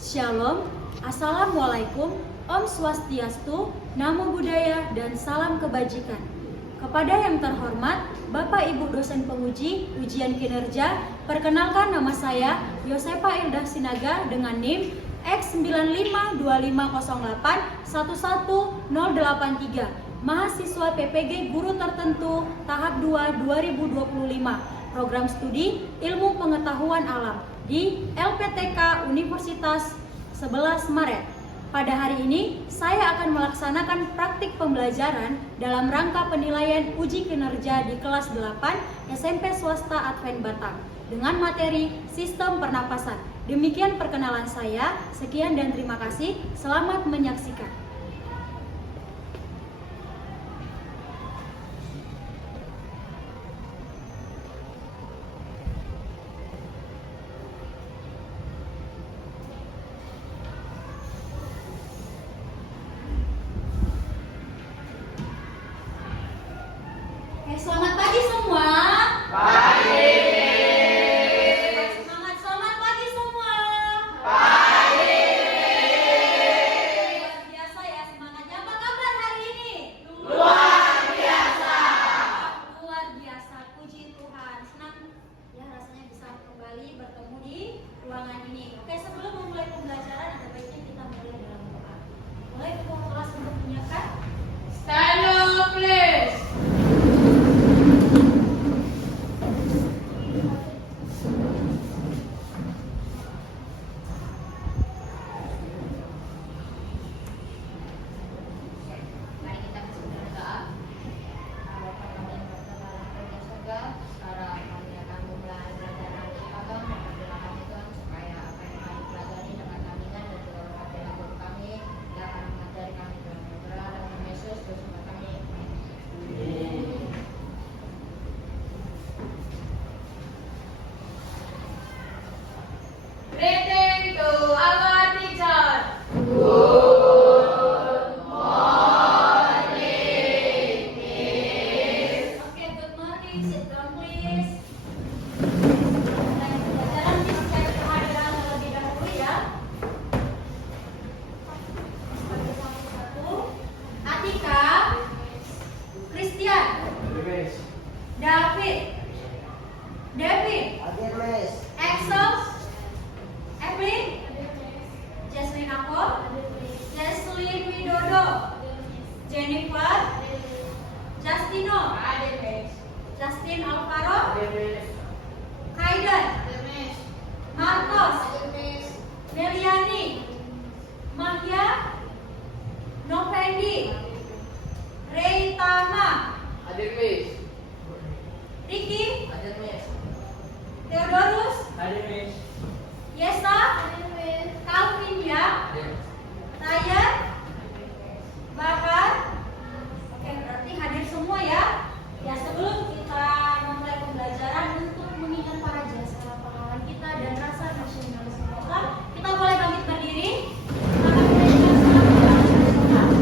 Shalom, Assalamualaikum, Om Swastiastu, Namo Buddhaya, dan salam kebajikan. Kepada yang terhormat, Bapak Ibu dosen penguji ujian kinerja, perkenalkan nama saya Yosepa Ildah Sinaga dengan NIM X952508111083, mahasiswa PPG Guru Tertentu tahap 2 2025, program studi Ilmu Pengetahuan Alam di LPTK Universitas 11 Maret. Pada hari ini, saya akan melaksanakan praktik pembelajaran dalam rangka penilaian uji kinerja di kelas 8 SMP Swasta Advent Batam dengan materi Sistem Pernapasan. Demikian perkenalan saya. Sekian dan terima kasih. Selamat menyaksikan. Selamat pagi semua. Pagi. Selamat pagi semua. Pagi. Luar biasa ya semangatnya. Apa kabar hari ini? Luar biasa. Luar biasa. Puji Tuhan. Senang ya rasanya bisa kembali bertemu di ruangan ini. Oke, sebelum memulai pembelajaran ada baiknya kita mulai dalam doa. Mulai ketua kelas untuk menyiapkan. Stand up, please. Greeting to our teacher. Good morning, Miss. Oke, good morning. Sit down please. Mulai pembelajaran Miss, cek kehadiran terlebih dahulu ya. Sebagai satu-satu. Atika, Christian, David, David, Axel, Evelyn, Jasmine Ako, Jesslyn Widodo, Jennifer, Justino, Justin Alvaro, Kaiden, Marcos, Meliani, Mahya, Novendi, Ray Tama, Hadir, Miss. Ricky, Hadir, Miss. Theodorus, Hadir, Miss. Yesa, Calvin ya, Hadir. Ryan, Bahar. Oke, berarti hadir semua ya. Ya, sebelum kita memulai pembelajaran untuk mengingat para jasa pahlawan kita dan rasa nasionalisme lokal, kita boleh bangkit berdiri. Kita akan mulai dengan salam kebangsaan.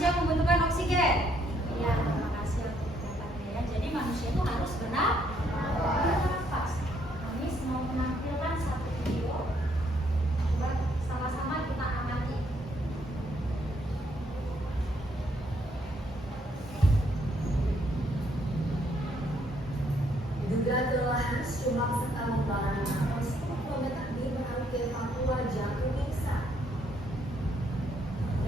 manusia membutuhkan oksigen? Iya, terima kasih atas pendapatnya ya. Jadi manusia itu harus bernafas. Kami mau menampilkan satu video. Coba sama-sama kita amati. Diduga kelelahan sejumlah peserta lomba lari 10 km di Merauke, Papua jatuh pingsan.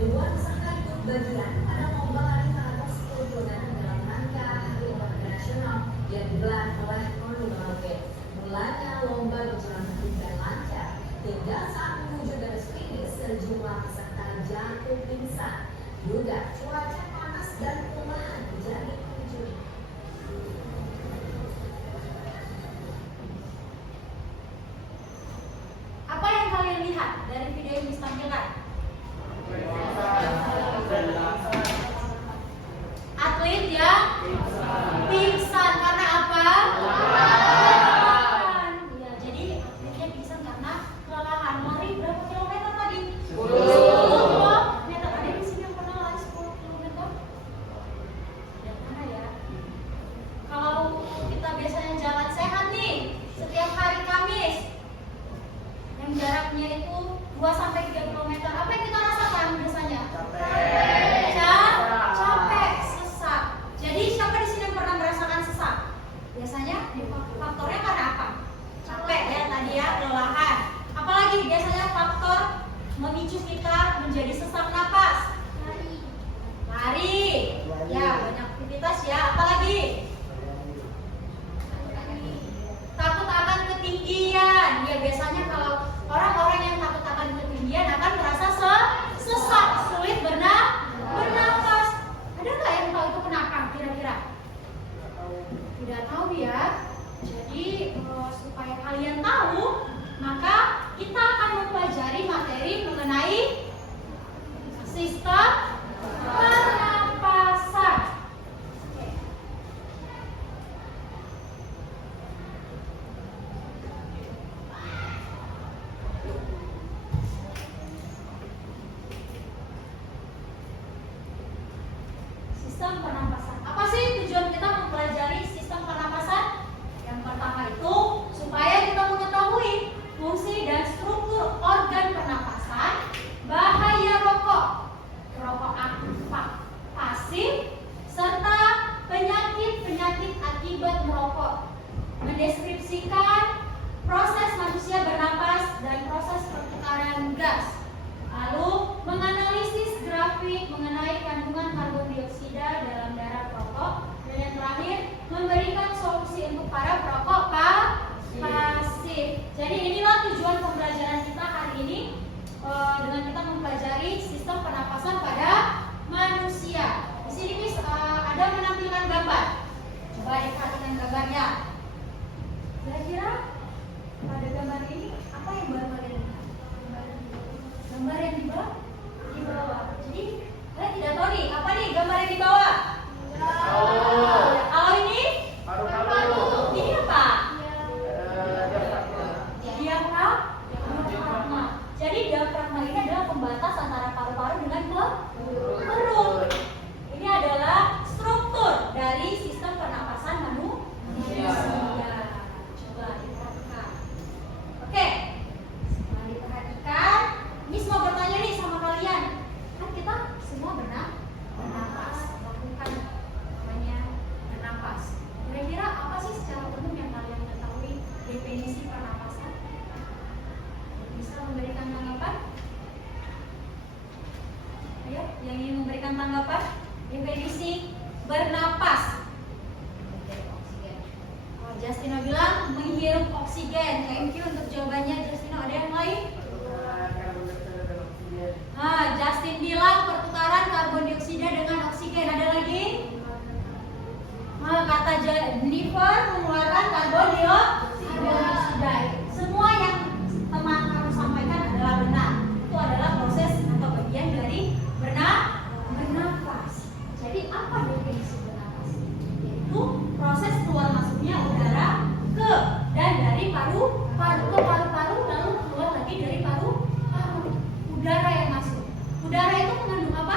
Ribuan peserta ikut bagian pada lomba lari maraton 10 km dalam rangka Hari Olahraga Nasional yang digelar oleh Koni Merauke. Mulanya lomba berjalan tertib dan lancar hingga saat menuju garis finish sejumlah peserta jatuh pingsan. Diduga cuaca panas dan kelelahan menjadi pemicu. Apa yang kalian lihat dari video yang ditampilkan? Atlet yang pingsan karena apa? Kelelahan. Ya, jadi atletnya pingsan karena kelelahan. Lari berapa kilometer tadi? 10 kilometer. Ada di sini yang pernah lari 10 kilometer? Ya, mana ya? Kalau kita biasanya jalan sehat nih, setiap hari Kamis, yang jaraknya itu 2-3 km. Apa yang kita rasakan biasanya? Capek, sesak. Jadi siapa di sini yang pernah merasakan sesak? Biasanya faktornya karena apa? Capek ya tadi ya, kelelahan. Apalagi biasanya faktor memicu kita menjadi sesak napas? Lari. Ya, banyak aktivitas ya. Apalagi? Takut akan ketinggian. Ya, biasanya kalau orang-orang yang takut akan ketinggian akan merasa sesak, sulit bernafas. Ada nggak yang tahu itu kenapa kira-kira? Tidak tahu ya. Jadi supaya kalian tahu, maka kita akan mempelajari materi mengenai sistem pernapasan. Sistem pernapasan. Apa sih tujuan kita mempelajari sistem pernapasan? Yang pertama itu supaya kita mengetahui fungsi dan struktur organ pernapasan, bahaya rokok, rokok aktif pasif, serta penyakit-penyakit akibat merokok. Mendeskripsikan proses manusia bernapas dan proses pertukaran gas. Lalu menganalisis grafik mengenai kandungan karbon dioksida dalam darah perokok, dan yang terakhir memberikan solusi untuk para perokok pasif. Jadi inilah tujuan pembelajaran kita hari ini dengan kita mempelajari sistem pernapasan pada manusia. Di sini Miss ada menampilkan gambar. Coba diperhatikan gambarnya. Kira-kira pada gambar ini apa yang baru kalian lihat? Gambar yang di bawah. Jadi kalian tidak tahu nih apa nih gambar yang di bawah? Kalau ini? Ini apa? Diafragma. Jadi diafragma ini adalah pembatas antara paru-paru dengan perut. Ini adalah struktur dari sistem pernapasan manusia. Coba diperhatikan. Oke. Setelah diperhatikan, Miss mau bertanya nih sama kalian. Kan kita semua bernapas, lakukan namanya bernapas. Kira-kira apa sih secara umum yang kalian ketahui definisi pernapasan? Bisa memberikan tanggapan? Ayo, yang ingin memberikan tanggapan? Definisi bernapas. Justino bilang menghirup oksigen. Thank you untuk jawabannya Justino. Ada yang lain? Justin bilang pertukaran karbon dioksida dengan oksigen. Ada lagi? Kata Jennifer mengeluarkan karbon dioksida. Semua yang teman kamu sampaikan adalah benar. Itu adalah proses atau bagian dari bernapas. Jadi apa definisi bernapas? Yaitu proses keluar masuknya udara ke dan dari paru-paru ke paru-paru, lalu keluar lagi dari paru-paru. Udara yang masuk. Udara itu mengandung apa?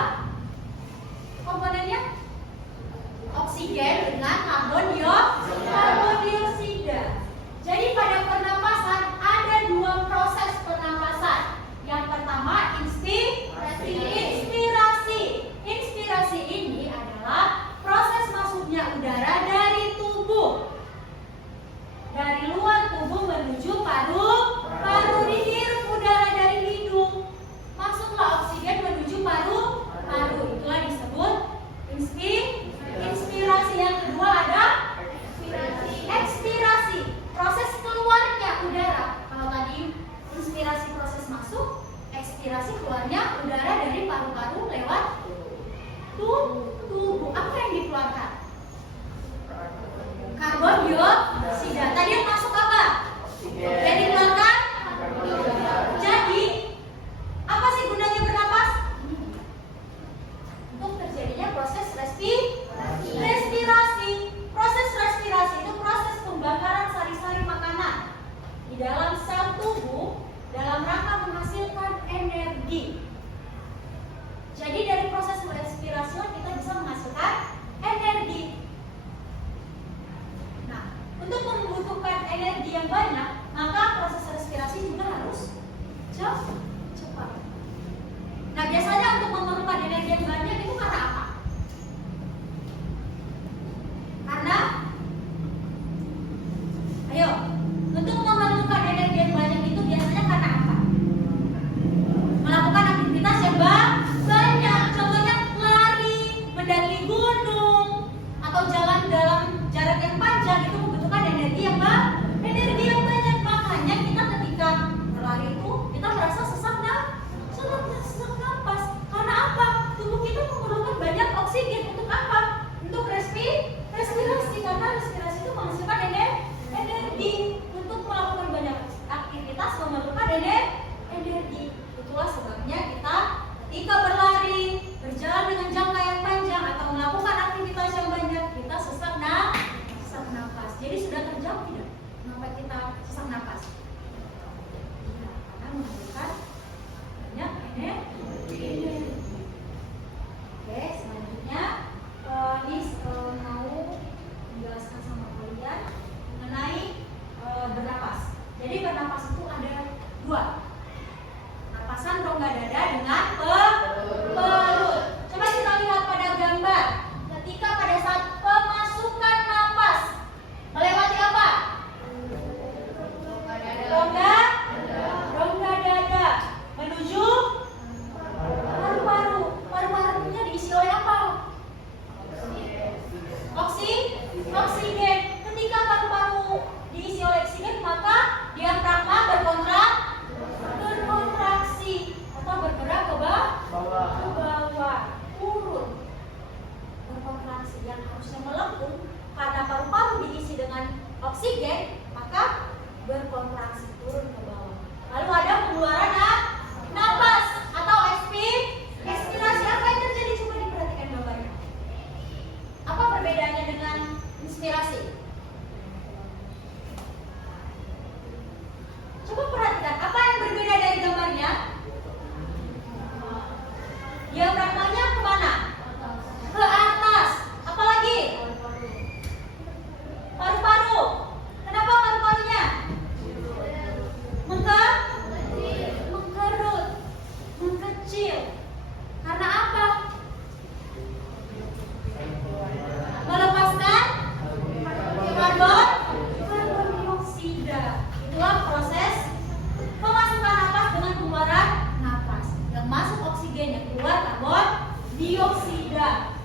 dioksida.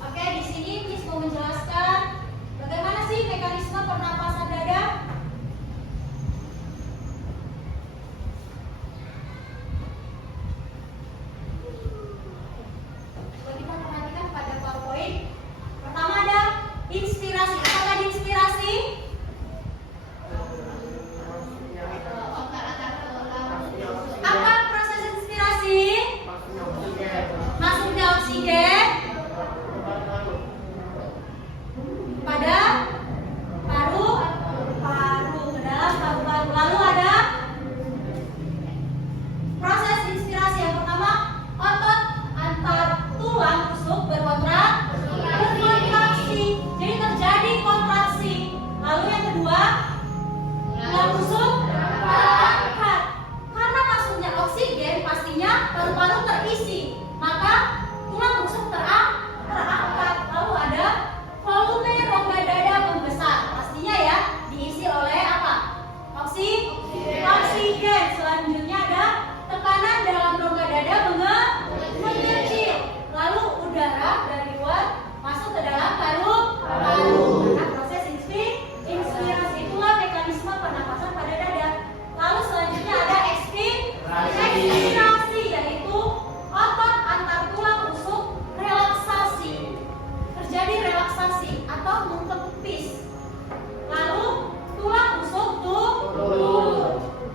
Oke, di sini Miss mau menjelaskan bagaimana sih mekanisme pernapasan dada. Coba kita perhatikan pada PowerPoint. Pertama ada inspirasi. Apa tadi inspirasi? Apa proses inspirasi? Masuknya oksigen pada paru-paru, ke dalam paru-paru. Lalu ada proses inspirasi yang pertama, otot antar tulang rusuk berkontraksi. Jadi terjadi kontraksi. Lalu yang kedua, tulang rusuk terangkat. Karena masuknya oksigen, pastinya paru-paru terisi, maka tulang rusuk terangkat. Lalu ada volume rongga dada membesar. Pastinya ya diisi oleh apa? Oksigen. Selanjutnya ada tekanan dalam rongga dada mengecil. Lalu udara dari luar masuk ke dalam paru-paru. Nah, proses inspirasi itulah mekanisme pernapasan pada dada. Lalu selanjutnya ada ekspirasi, yaitu otot antar tulang rusuk relaksasi. Terjadi relaksasi atau mengkepis. Lalu tulang rusuk turun.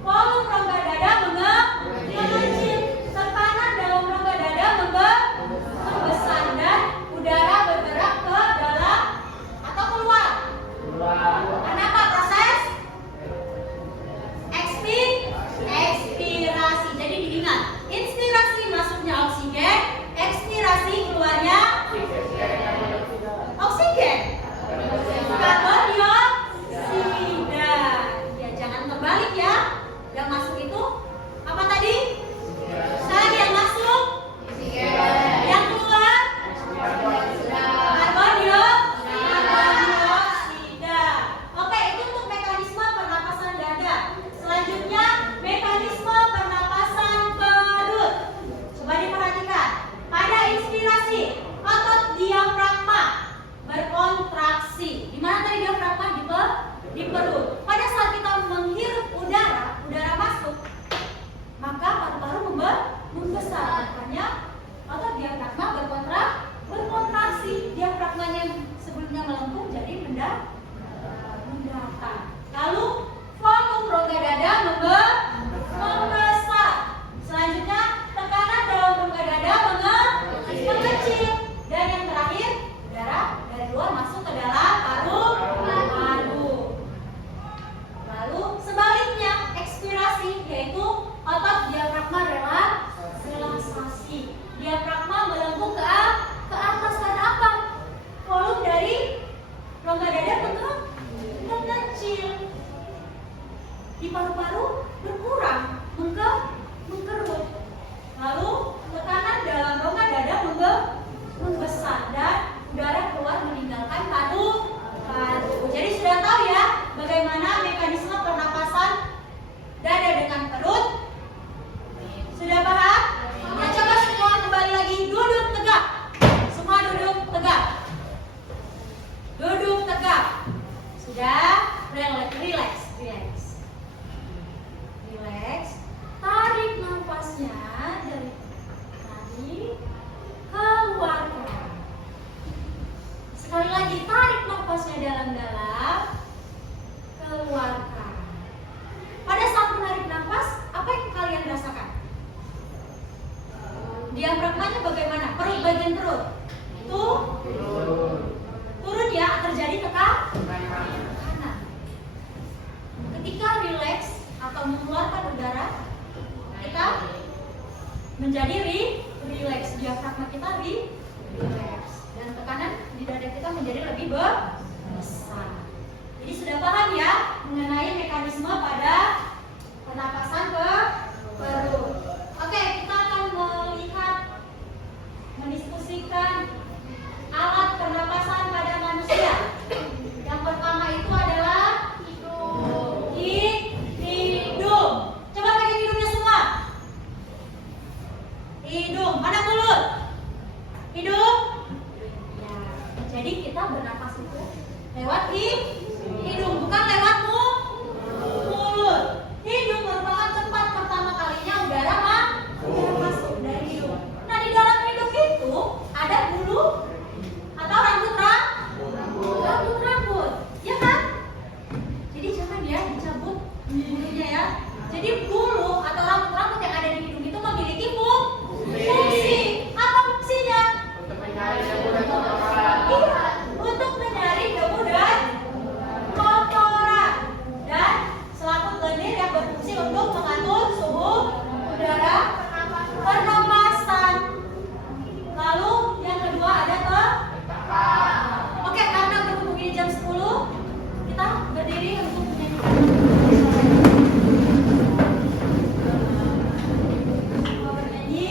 Volume rongga dada mengecil. Tekanan dalam rongga dada membesar dan udara bergerak ke dalam atau keluar. Kenapa proses ekspirasi? Jadi diingat, inspirasi masuknya oksigen, ekspirasi keluarnya oksigen. Karbon dioksida. Ya, jangan terbalik ya. Yang masuk itu apa tadi? Sekali yang masuk, yang keluar karbon dioksida. Oke, itu untuk mekanisme pernapasan dada. Selanjutnya mekanisme pernapasan perut. Coba diperhatikan. Pada inspirasi, otot diafragma berkontraksi. Di mana tadi diafragma? Di perut. Pada saat kita menghirup udara masuk, maka paru-paru membesar. Makanya otot diafragma berkontraksi. Diafragmanya yang sebelumnya melengkung jadi mendatar. Lalu volume rongga dada membesar. Selanjutnya tekanan dalam rongga dada mengecil. Dan yang terakhir, udara dari luar masuk ke dalam paru-paru. Lalu sebaliknya ekspirasi, yaitu otot diafragma relaksasi. Diafragma melengkung ke atas. Karena apa? Volume dari rongga dada mengecil. Di paru-paru berkurang, mengkerut. Lalu tekanan dalam rongga dada membesar dan udara keluar meninggalkan paru-paru. Jadi sudah tahu ya bagaimana mekanisme pernapasan dada dengan perut? Sudah paham? Ya, coba semua kembali lagi duduk tegak. Semua duduk tegak. Duduk tegak. Sudah? Relax. Tarik nafasnya dari tadi, keluarkan. Sekali lagi, tarik nafasnya dalam-dalam, keluarkan. Pada saat menarik nafas, apa yang kalian rasakan? Diafragmanya bagaimana? Perut, bagian perut itu turun ya, terjadi tekanan. Ketika rileks atau mengeluarkan udara, kita menjadi rileks. Diafragma kita rileks dan tekanan di dada kita menjadi lebih besar. Jadi sudah paham ya mengenai mekanisme pada pernapasan perut. Oke, kita akan mendiskusikan alat pernapasan pada manusia. Yang pertama itu adalah hidung. Coba pakai hidungnya semua. Hidung, mana mulut? Lewat hidung, bukan lewat mulut. Hidung merupakan tempat pertama kalinya udara masuk dari hidung. Nah, di dalam hidung itu ada bulu atau rambut, ya kan? Jadi jangan ya dicabut bulunya ya. Jadi bulu atau rambut yang ada di hidung itu memiliki fungsi. Apa fungsinya? Untuk menyaring debu dan kotoran. Iya, untuk menyaring debu dan kotoran. Dan selaput lendir yang berfungsi untuk mengatur suhu udara pernapasan. Lalu yang kedua ada Oke, karena berhubung ini jam 10, kita berdiri untuk menyanyikan. Bernyanyi.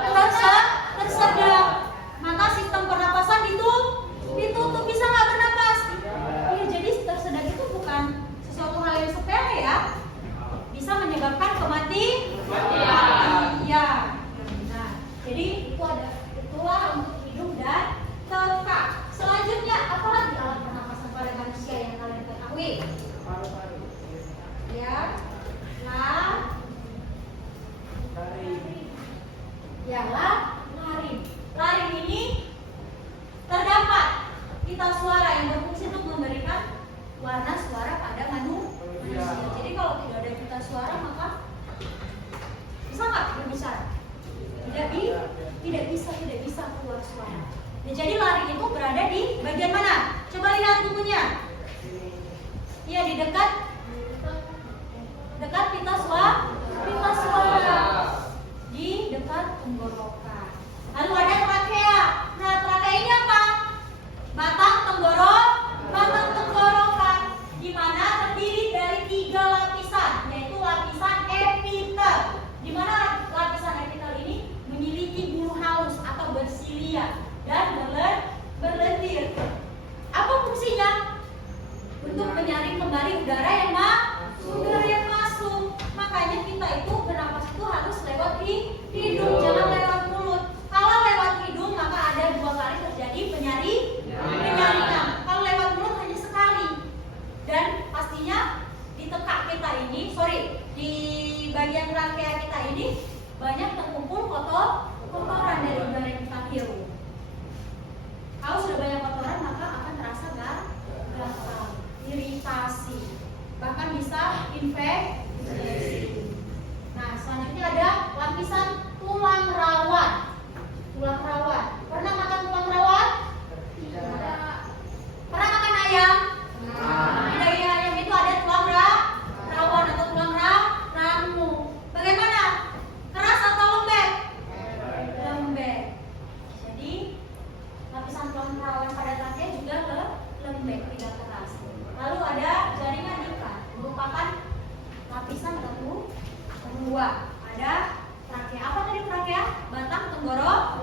Di sana tersedap. Jadi lari itu berada di bagian mana? Coba lihat bukunya. Iya, di dekat pita suara. Di dekat tenggorokan. Lalu ada trakea. Nah, trakea ini apa? Batang tenggorokan, di mana terdiri dari 3 lapisan, yaitu lapisan epitel. Di mana lapisan epitel ini memiliki bulu halus atau bersilia dan berlendir. Apa fungsinya? Untuk menyaring kembali udara yang masuk. Makanya kita itu bernapas itu harus lewat hidung, jangan lewat mulut. Kalau lewat hidung maka ada 2 kali terjadi penyaringan. Kalau lewat mulut hanya sekali. Dan pastinya di tekak kita ini, di bagian rangkaian kita ini banyak terkumpul kotoran dari udara yang kita hirup. Kalau sudah banyak kotoran maka akan terasa gatal, iritasi, bahkan bisa infeksi. Nah, selanjutnya ada lapisan tulang rawan. Pernah makan tulang rawan? Pernah makan ayam? Dari ayam itu ada tulang rawan atau tulang ramu. Bagaimana? Keras atau lembek? Lembek. Jadi lapisan tulang rawan pada trakea juga lembek, tidak keras. Lalu ada jaringan ikat, merupakan lapisan kedua. Ada trakea. Apa tadi trakea? Batang tenggorokan.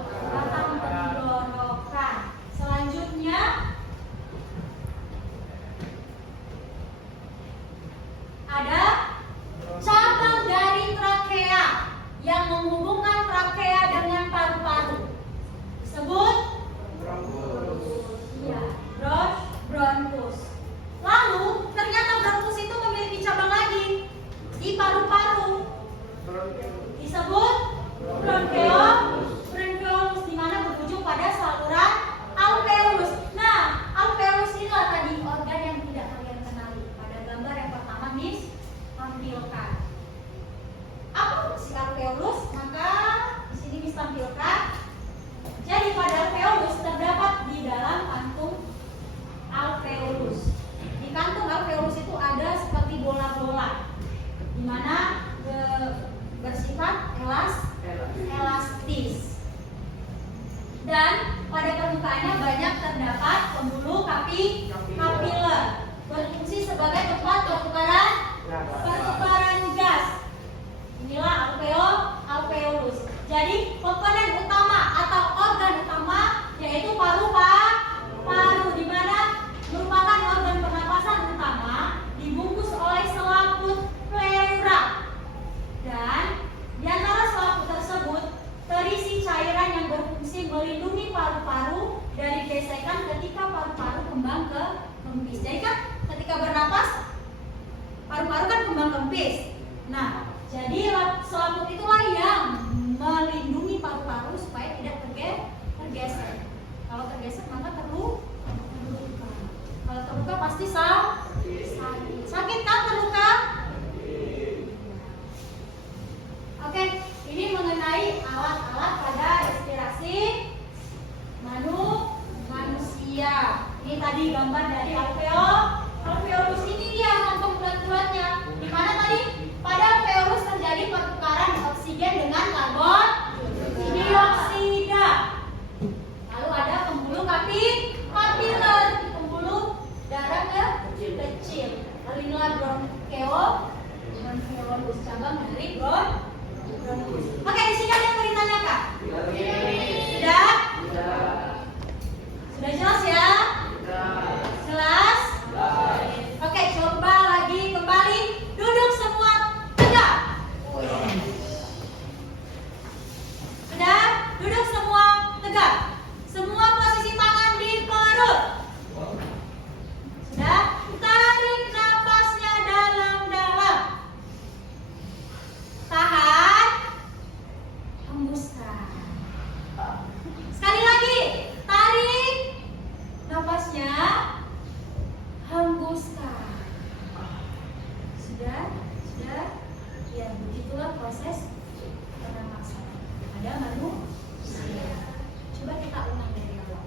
Selanjutnya ada cabang dari trakea yang menghubungkan trakea dengan paru-paru. Disebut bronkus. Lalu ternyata bronkus itu memiliki cabang lagi di paru-paru. Disebut bronkeolus, di mana berujung pada saluran alveolus. Nah, alveolus inilah tadi organ yang tidak kalian kenali. Pada gambar yang pertama Miss tampilkan. Apa fungsi alveolus? Maka di sini Miss tampilkan. Jadi pada alveolus terdapat di dalam kantung alveolus. Di kantung alveolus itu ada seperti bola-bola, di mana bersifat elastis. Dan pada permukaannya banyak terdapat pembuluh kapiler, berfungsi sebagai tempat pertukaran gas. Inilah alveolus. Jadi komponen utama atau organ utama yaitu paru-paru, di mana merupakan organ pernapasan utama, dibungkus oleh selaput pleura. Dan di antara selaput tersebut terisi cairan yang berfungsi melindungi paru-paru dari gesekan ketika paru-paru kembang kempis. Jadi kan ketika bernapas paru-paru kan kembang kempis. Nah, jadi selaput itulah yang melindungi paru-paru supaya tidak tergeser. Kalau tergeser maka terluka. Kalau terluka pasti sakit. Sakit kan terluka? Oke, ini mengenai alat-alat pada respirasi manusia. Ini tadi gambar dari alveolus. Ini dia kantong bulat-bulatnya. Di mana tadi? Pada alveolus terjadi pertukaran oksigen dengan karbon dioksida. Lalu ada pembuluh kapiler, pembuluh darah kecil. Lalu inilah bronkeolus, cabang dari bronkus. Oke, di sini ada yang mau ditanyakan? Sudah? Sudah jelas ya? Jelas? Oke, coba lagi kembali. Duduk semua tegak. Sudah? Duduk semua tegak. Semua posisi tangan di perut. Sudah? Tarik nafasnya dalam-dalam. Tahan. Hembuskan. Sekali lagi. Tarik nafasnya. Hembuskan. Sudah? Ya, begitulah proses pernapasan. Ada manusia. Coba kita ulang dari awal.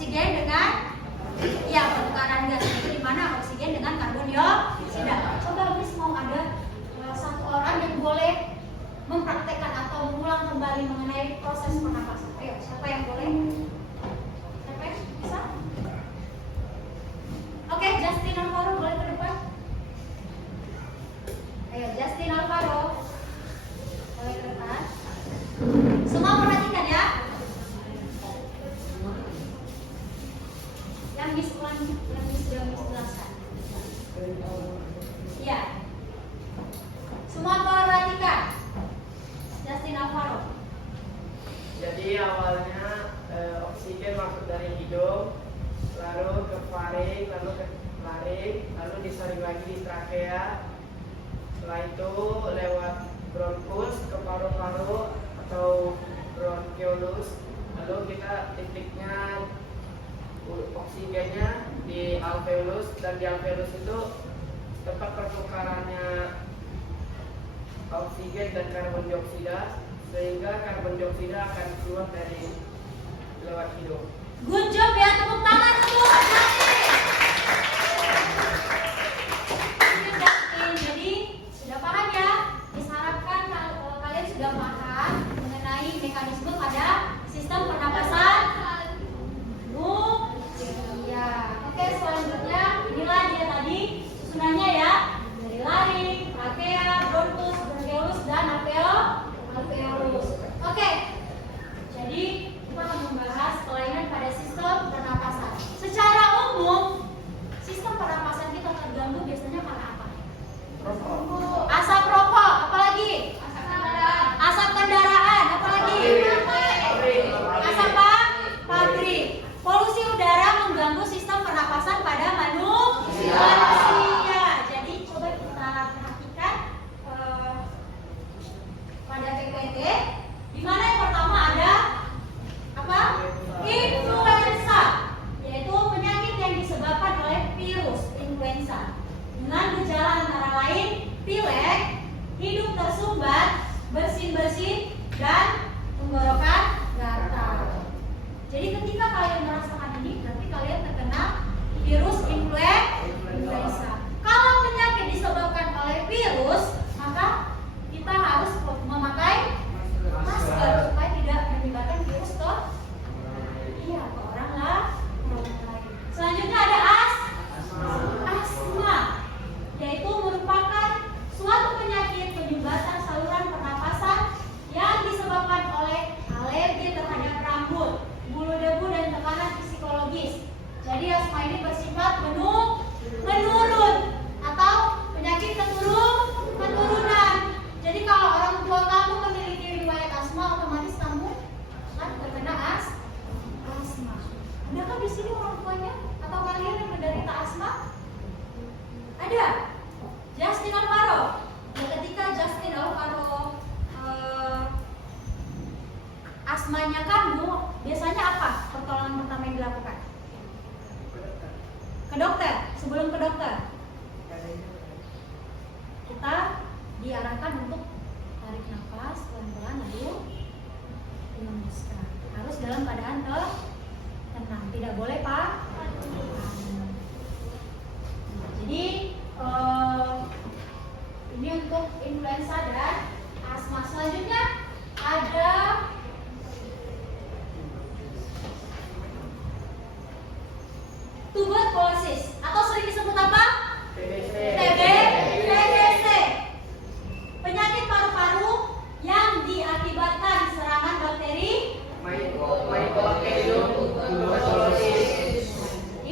Oksigen dengan pertukaran gas itu di mana oksigen dengan karbon dioksida. Coba Miss mau ada satu orang yang boleh mempraktekkan atau mengulang kembali mengenai proses pernapasan. Ayo, siapa yang boleh? Siapa? Bisa? Oke, Justin Alvaro boleh ke depan. Ayo, Justin Alvaro boleh ke depan. Semua perhatikan ya. Yang Miss sudah jelaskan. Iya. Semua perhatikan. Justin Alvaro. Jadi awalnya oksigen masuk dari hidung, lalu ke faring, lalu ke laring, lalu disaring lagi di trakea. Setelah itu lewat bronkus ke paru-paru atau bronkiolus, lalu kita titiknya oksigennya di alveolus, dan di alveolus itu tempat pertukarannya oksigen dan karbon dioksida, sehingga karbon dioksida akan keluar dari lewat hidung. Good job ya, tepuk tangan untuk Justin. Jadi sudah paham ya? Diharapkan kalian sudah paham mengenai mekanisme pada sistem pernapasan. Ya, oke, selanjutnya inilah dia tadi susunannya ya, dari laring, trakea, bronkus, bronkiolus, dan alveolus. Oke, jadi kita akan membahas kelainan pada sistem pernapasan. Secara umum, sistem pernapasan kita terganggu biasanya karena apa? Asap rokok, apalagi? Asap kendaraan, apalagi? Asap pabrik. Polusi udara mengganggu sistem pernapasan pada manusia. Jadi coba kita perhatikan pada PPT, di mana yang pertama ada apa? Influenza, yaitu penyakit yang disebabkan oleh virus influenza dengan gejala antara lain pilek, hidung tersumbat, bersin-bersin, dan tenggorokan gatal. Jadi ketika kalian merasakan ini, berarti kalian terkena virus influenza. Kalau penyakit disebabkan oleh virus, maka kita harus memakai masker supaya tidak menyebarkan virus ke orang lain. Selanjutnya ada asma, yaitu merupakan suatu penyakit penyumbatan saluran pernapasan yang disebabkan oleh alergi terhadap rambut, bulu debu, dan tekanan psikologis. Jadi asma ini bersifat menurun atau penyakit keturunan. Jadi kalau orang tua kamu memiliki riwayat asma, otomatis kamu akan terkena asma. Adakah di sini orang tuanya atau kalian yang menderita asma? Ada? Justin Alvaro. Ya, ketika Justin Alvaro asmanya kambuh, biasanya apa pertolongan pertama yang dilakukan? Ke dokter. Sebelum ke dokter, kita diarahkan untuk tarik nafas pelan-pelan lalu dihembuskan. Harus dalam keadaan tenang, tidak boleh jadi ini untuk influenza dan asma. Selanjutnya ada tuberkulosis atau sering disebut apa? TBC. Penyakit paru-paru yang diakibatkan serangan bakteri Mycobacterium tuberculosis.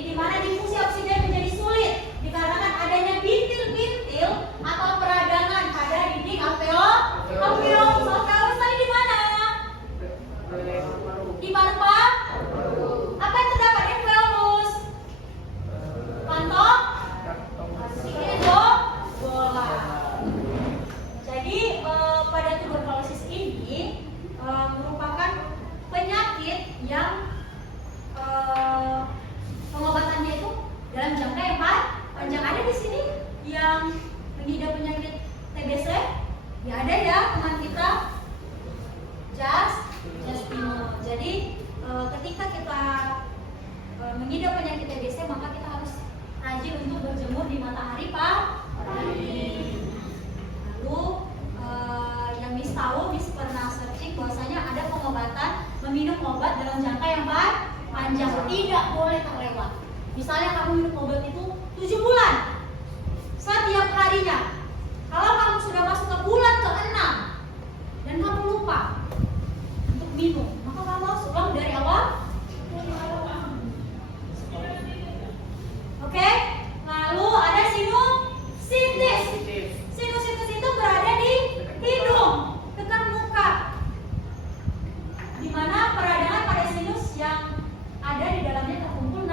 di mana difusi oksigen menjadi sulit dikarenakan adanya bintil-bintil atau peradangan pada dinding alveolus. Alveolus tadi di mana? Di paru-paru. Apa yang terdapat di alveolus? Kantong bola. Jadi pada tuberkulosis ini merupakan penyakit yang pengobatannya itu dalam jangka yang panjang. Ada di sini yang mengidap penyakit TBC? Ya ada ya, teman kita Justino. Jadi ketika kita mengidap penyakit TBC, maka kita harus rajin untuk berjemur di matahari pagi. Lalu yang Miss tahu, Miss pernah searching bahwasanya ada pengobatan meminum obat dalam jangka yang panjang, tidak boleh terlewat. Misalnya kamu minum obat itu 7 bulan setiap harinya. Kalau kamu sudah masuk ke bulan ke-6 dan kamu lupa untuk minum, maka kamu harus ulang dari awal. Oke? Lalu ada sinusitis. Sinusitis itu berada di hidung, dekat muka, di mana peradangan pada sinus yang ada di dalamnya terkumpul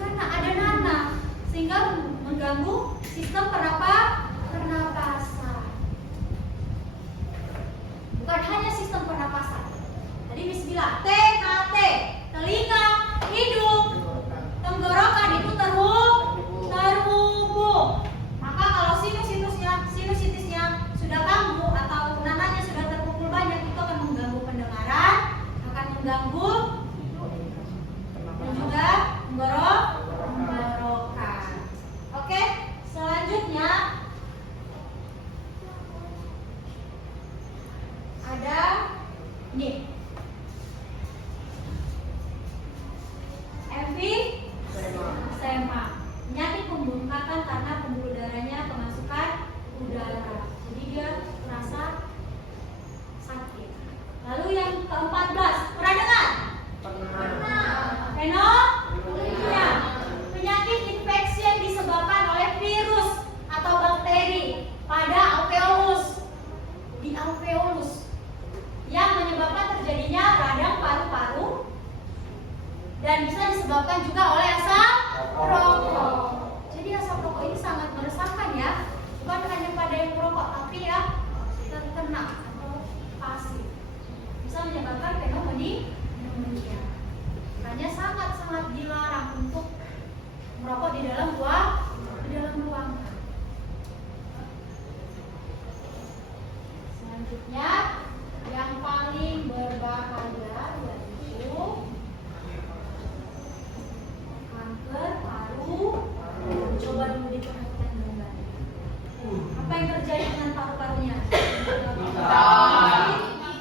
karena ada nanah, sehingga mengganggu sistem pernapasan. Bukan hanya sistem pernapasan. Tadi Miss bilang THT, telinga, hidung, tenggorokan itu terhubung. Maka kalau sinusitisnya sudah kambuh atau nanahnya sudah terkumpul banyak, itu akan mengganggu pendengaran, akan mengganggu dan juga tenggorokan. Oke, selanjutnya ada nih emfisema, penyakit pembengkakan karena pembuluh darahnya kemasukan udara, jadi dia merasa sakit. Lalu yang ke-14, pernah dengar? Pneumonia, penyakit infeksi yang disebabkan oleh virus atau bakteri pada alveolus, di alveolus, yang menyebabkan terjadinya radang paru-paru dan bisa disebabkan juga oleh asap rokok. Jadi asap rokok ini sangat meresahkan ya, bukan hanya pada yang merokok, tapi ya terkena atau pasif, bisa menyebabkan pneumonia. Makanya sangat-sangat dilarang untuk merokok di dalam ruangan. Selanjutnya yang paling berbahaya yaitu kanker paru. Coba dulu diperhatikan dengan baik. Apa yang terjadi dengan paru-parunya?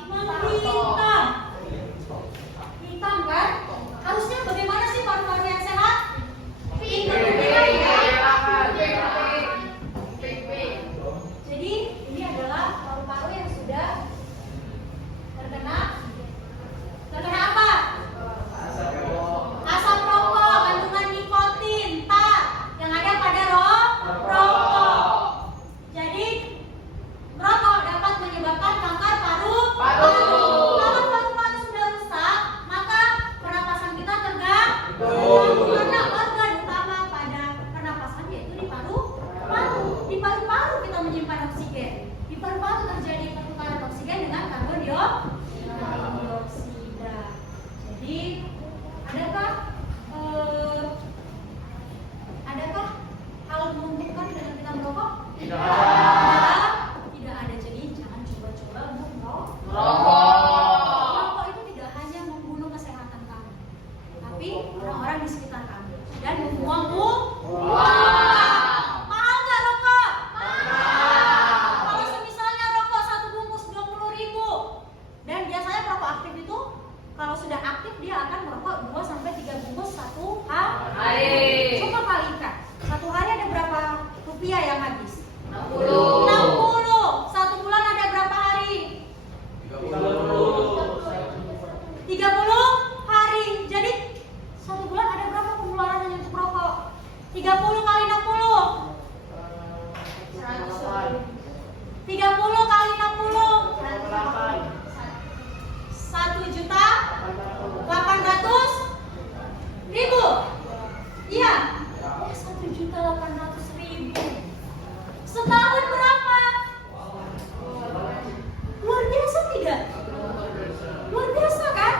Menghitam. Hitam kan? Harusnya bagaimana sih paru-paru yang sehat? Jadi ini adalah paru-paru yang sudah terkena apa? Asap rokok, kandungan nikotin, yang ada pada rokok. Jadi merokok dapat menyebabkan kanker paru-paru. Kalau paru-paru sudah rusak, maka pernapasan kita terganggu. Karena organ utama pada pernapasan yaitu di paru-paru. Di paru-paru kita menyimpan oksigen. Di paru-paru terjadi pertukaran oksigen dengan karbon dioksida. Jadi adakah hal menguntungkan dengan kita merokok? Tidak ada. Jadi jangan coba-coba merokok. Merokok itu tidak hanya membunuh kesehatan kamu, tapi orang-orang di sekitar kamu dan membuang uang. Mahal nggak rokok? Mahal. Kalau semisalnya rokok 1 bungkus 20.000, dan biasanya perokok aktif itu kalau sudah aktif dia akan merokok 2-3 bungkus satu hari. Coba kalikan, satu hari ada berapa rupiah yang habis? 60. 1 bulan ada berapa hari? 30 hari. Jadi 1 bulan ada berapa pengeluaran hanya untuk rokok? 30 kali 60. 30 kali 60. 1.800.000. Iya. 1.800.000. Setahun berapa? Luar biasa tidak? Luar biasa kan?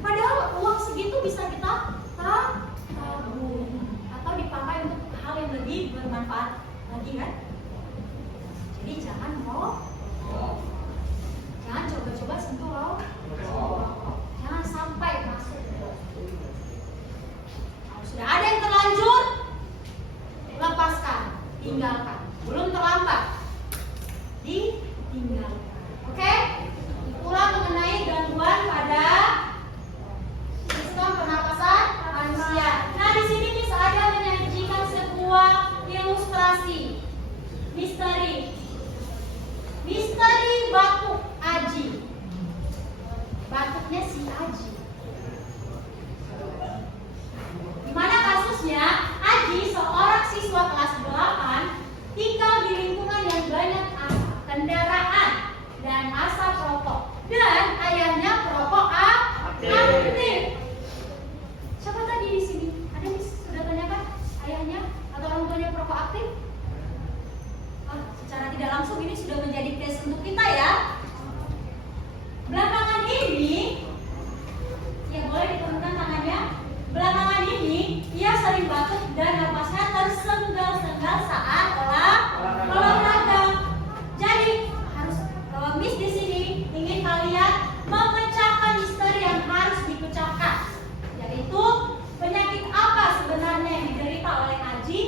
Padahal uang segitu bisa kita tabung atau dipakai untuk hal yang lebih bermanfaat lagi kan? Jadi jangan jangan coba-coba sentuh rokok. Jangan sampai masuk. misteri. Misteri batuk Aji. Batuknya si Aji. Gimana kasusnya? Aji, seorang siswa kelas 8, tinggal di lingkungan yang banyak asap kendaraan dan asap rokok. Dan ayahnya perokok aktif. Siapa tadi di sini? Ada yang sudah tanyakan ayahnya atau orang tuanya perokok aktif? Secara tidak langsung ini sudah menjadi tes untuk kita ya. Belakangan ini, ya boleh diturunkan tangannya. Belakangan ini ia sering batuk dan napasnya tersengal-sengal saat olahraga. Jadi harus kalau Miss di sini ingin kalian memecahkan misteri yang harus dipecahkan, yaitu penyakit apa sebenarnya yang diderita oleh Aji,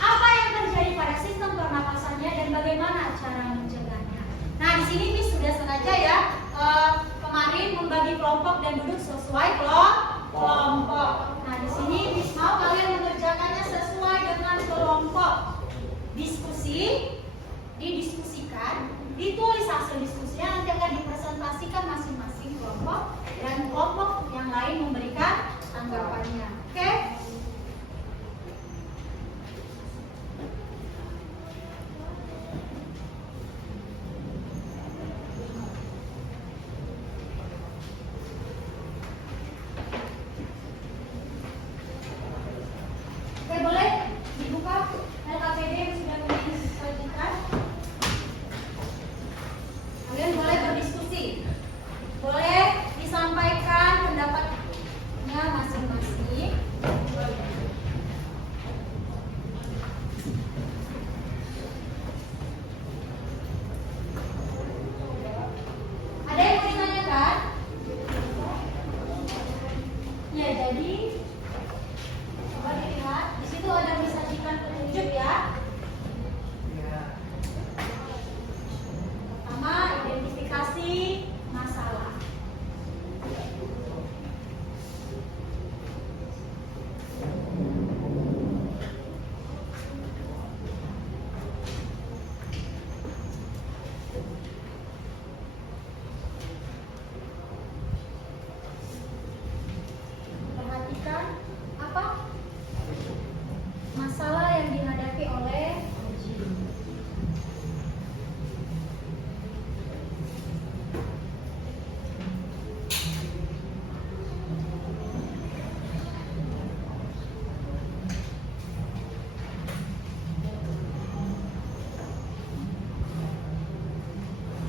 apa yang terjadi pada sistem pernapasannya dan bagaimana cara mencegahnya. Nah di sini Miss sudah sengaja ya kemarin membagi kelompok dan duduk sesuai kelompok. Nah di sini Miss mau kalian mengerjakannya sesuai dengan kelompok. Diskusi, didiskusikan, ditulis hasil diskusinya, nanti akan dipresentasikan masing-masing kelompok dan kelompok yang lain memberikan tanggapannya. Oke? Oke, boleh dibuka LKPD yang sudah kalian sajikan. Kalian boleh berdiskusi, boleh disampaikan pendapatnya masing-masing. Ada yang mau ditanyakan? Ya, jadi coba dilihat, di situ ada disajikan petunjuk ya. Pertama, identifikasi masalah. Perhatikan apa? Masalah yang dihadapi oleh Aji.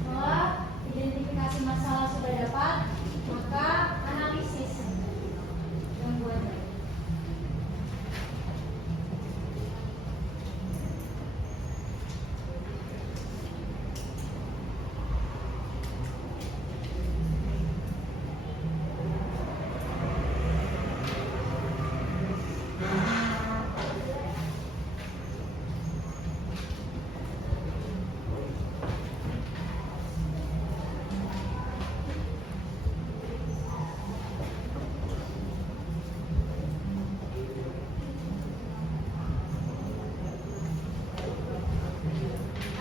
Setelah identifikasi masalah sudah dapat, maka analisis yang buat.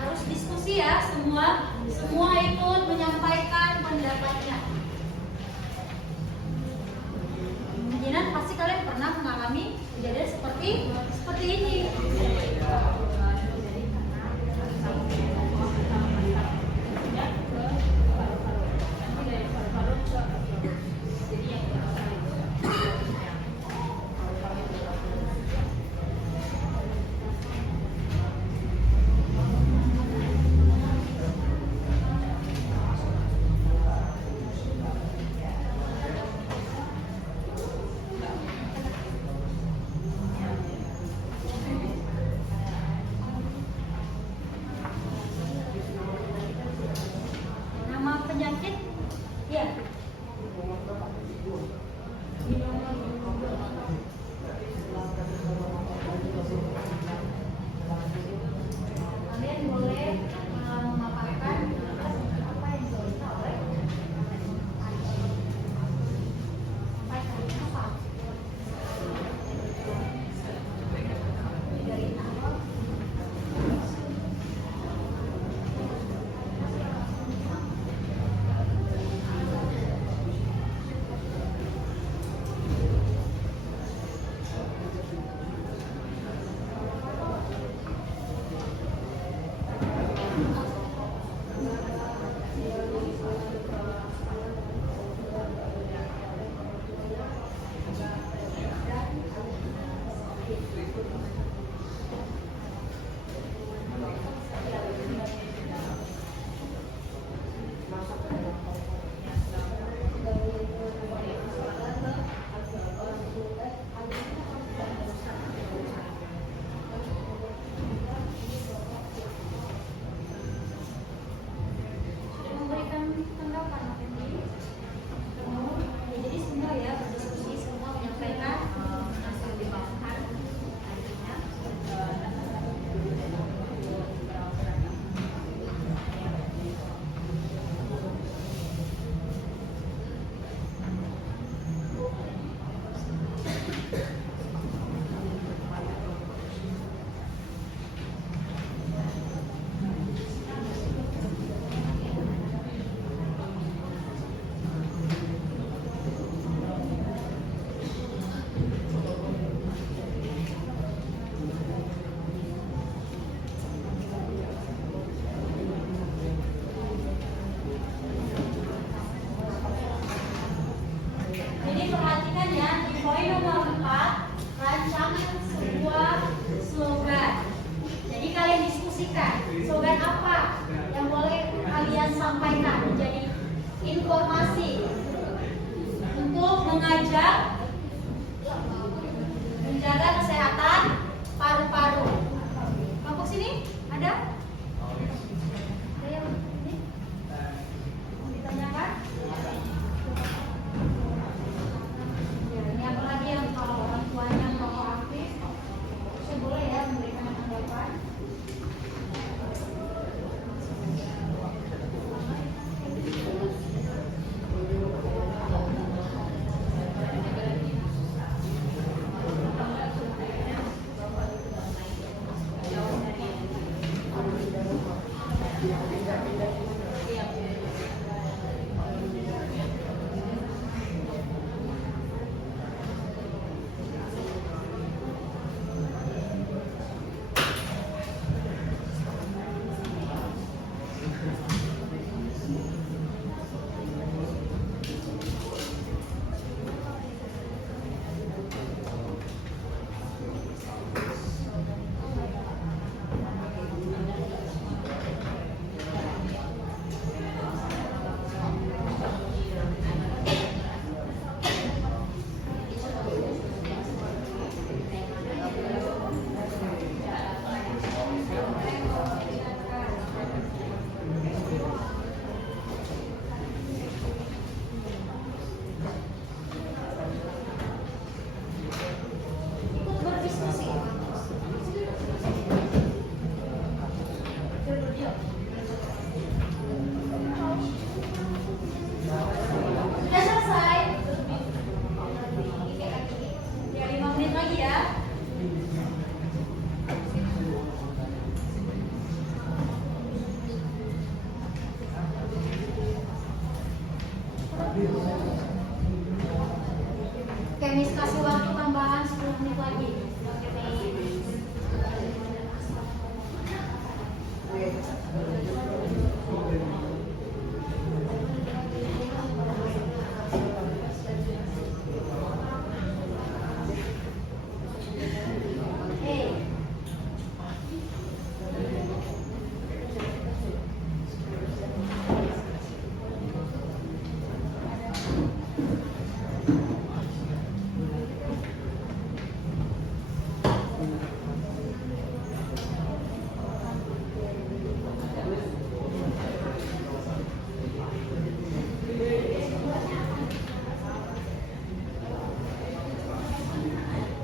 Harus diskusi ya, semua ikut menyampaikan pendapatnya. Kemungkinan pasti kalian pernah mengalami kejadian seperti ini. Jadi perhatikan ya, di poin nomor 4, rancangan sebuah slogan. Jadi kalian diskusikan, slogan apa yang boleh kalian sampaikan menjadi informasi untuk mengajak menjaga kesehatan paru-paru. Kelompok sini ada? Ada yang ini? Mau ditanyakan? Ya, ini apa lagi yang kalau orang tuanya mau aktif? Saya boleh ya memberikan tanggapan. Ikut berdiskusi. Sudah selesai. Ya 5 menit lagi ya. Oke, Miss kasih waktu tambahan 10 menit lagi. Hey.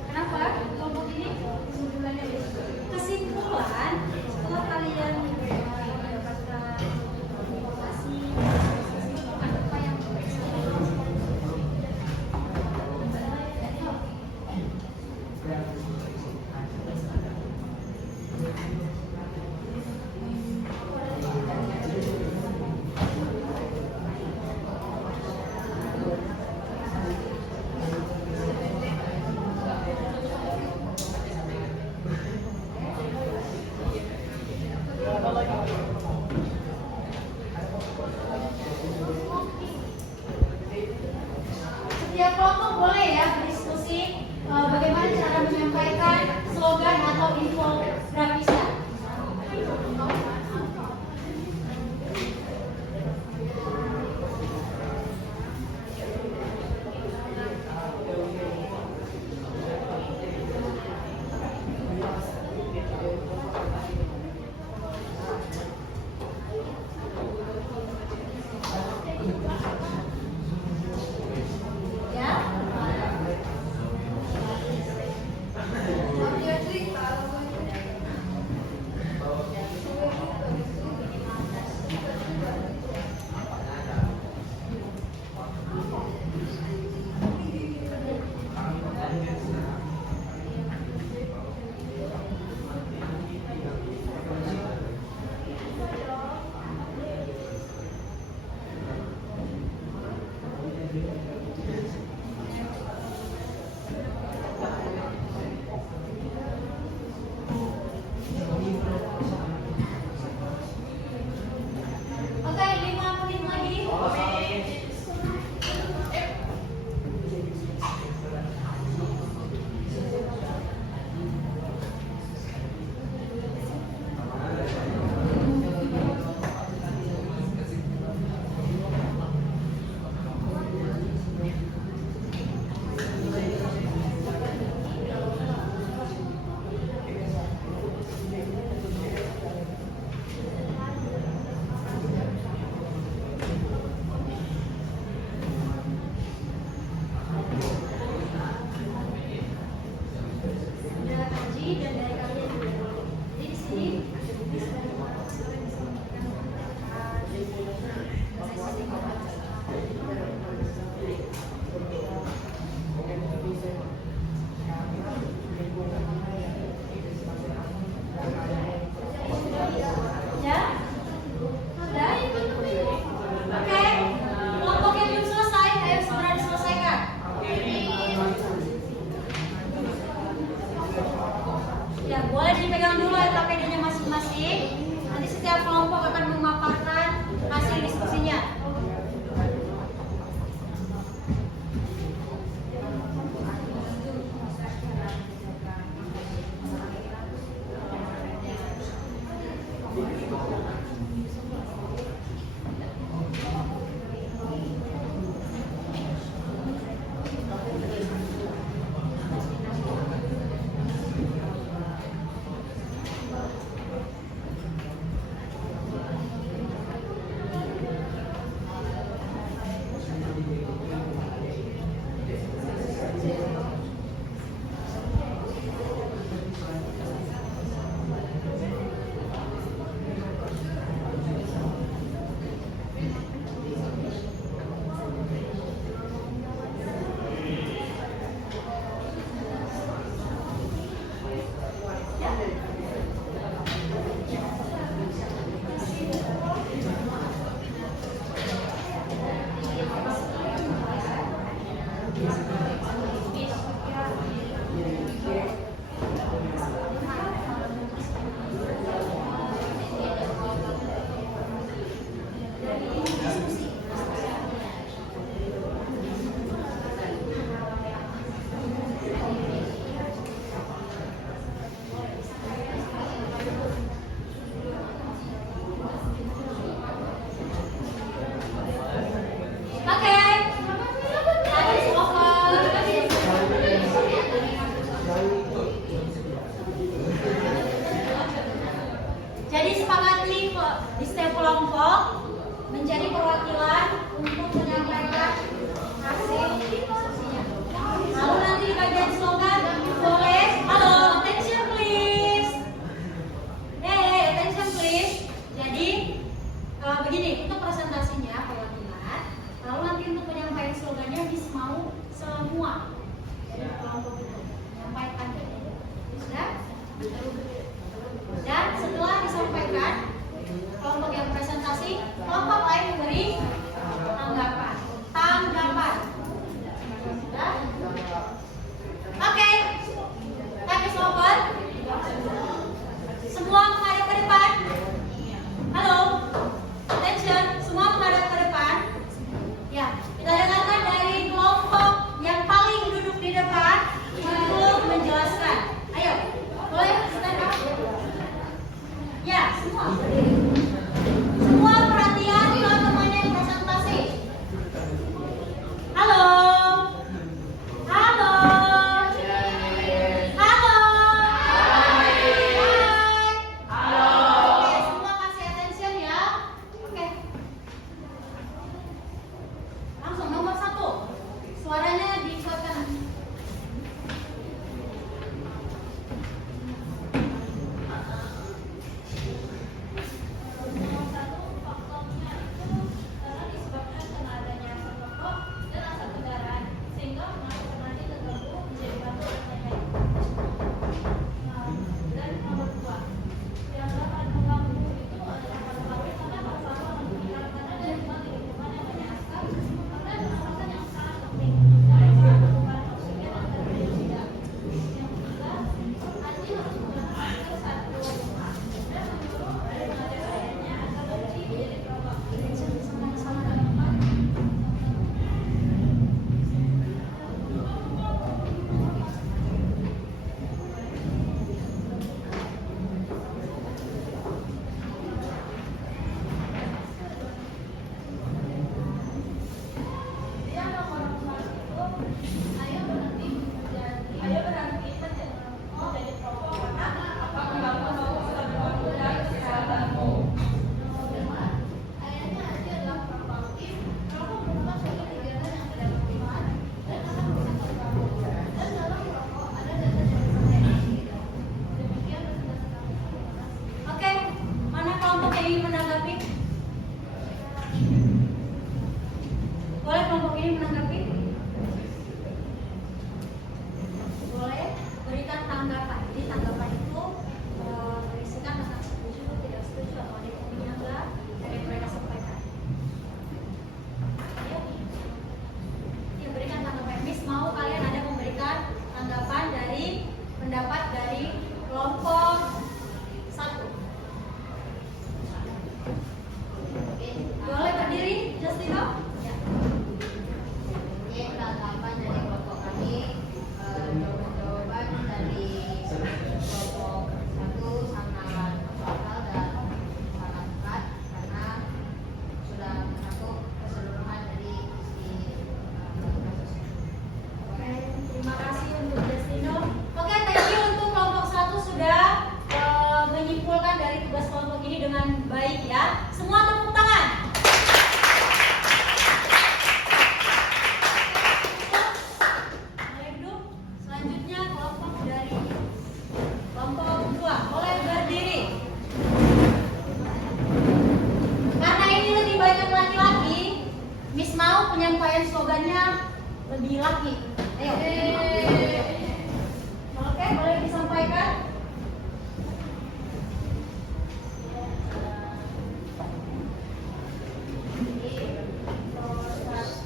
Kenapa? Kelompok ini kesimpulan setelah kalian mendapatkan informasi apa yang setiap kelompok boleh ya berdiskusi bagaimana cara menyampaikan slogan atau infografisnya. Ya. Jadi sepakati di setiap kelompok menjadi perwakilan untuk menyampaikan hasil diskusinya. Lalu nanti di bagian slogan boleh, halo, attention please. Hey, attention please. Jadi begini, untuk presentasinya perwakilan. Lalu nanti untuk menyampaikan slogannya mau semua dari kelompok itu menyampaikan. Sudah? Dan setelah disampaikan, kelompok yang presentasi, kelompok lain memberi tanggapan. Sudah? Oke. Time is over. Semua menghadap ke depan. Halo. Attention, semua menghadap ke depan. Ya, kita dengarkan dari kelompok yang paling duduk di depan untuk menjelaskan. Ayo, boleh stand up? Ya, semua. Semua perhatian ke teman yang presentasi. Halo. Halo. Halo. Hai. Halo. Oke, semua kasih attention ya. Oke. Langsung nomor 1. Suaranya dikuatkan. Oke, mana kelompok yang ingin menanggapi? Boleh kelompok ini menanggapi? Boleh berikan tanggapan. Jadi tanggapan itu berisikan tentang setuju, tidak setuju, atau ada yang punya enggak dari mereka sampaikan. Ayo. Ya, berikan tanggapan. Miss mau kalian ada memberikan tanggapan dari pendapat dari kelompok 1. Boleh berdiri, Justino? Ya. Oke, tanggapan dari kelompok kami, jawaban dari kelompok 1 sangat masuk akal dan sangat tepat karena sudah mencakup keseluruhan dari isi kasusnya. Oke, terima kasih untuk Justino. Oke, thank you untuk kelompok 1 sudah menyimpulkan dari tugas kelompok ini dengan baik ya. Semua tepuk tangan. Boleh duduk. Selanjutnya kelompok dari kelompok 2 boleh berdiri. Karena ini lebih banyak laki-laki, Miss mau penyampaian slogannya lebih laki. Ayo. Oke, boleh disampaikan.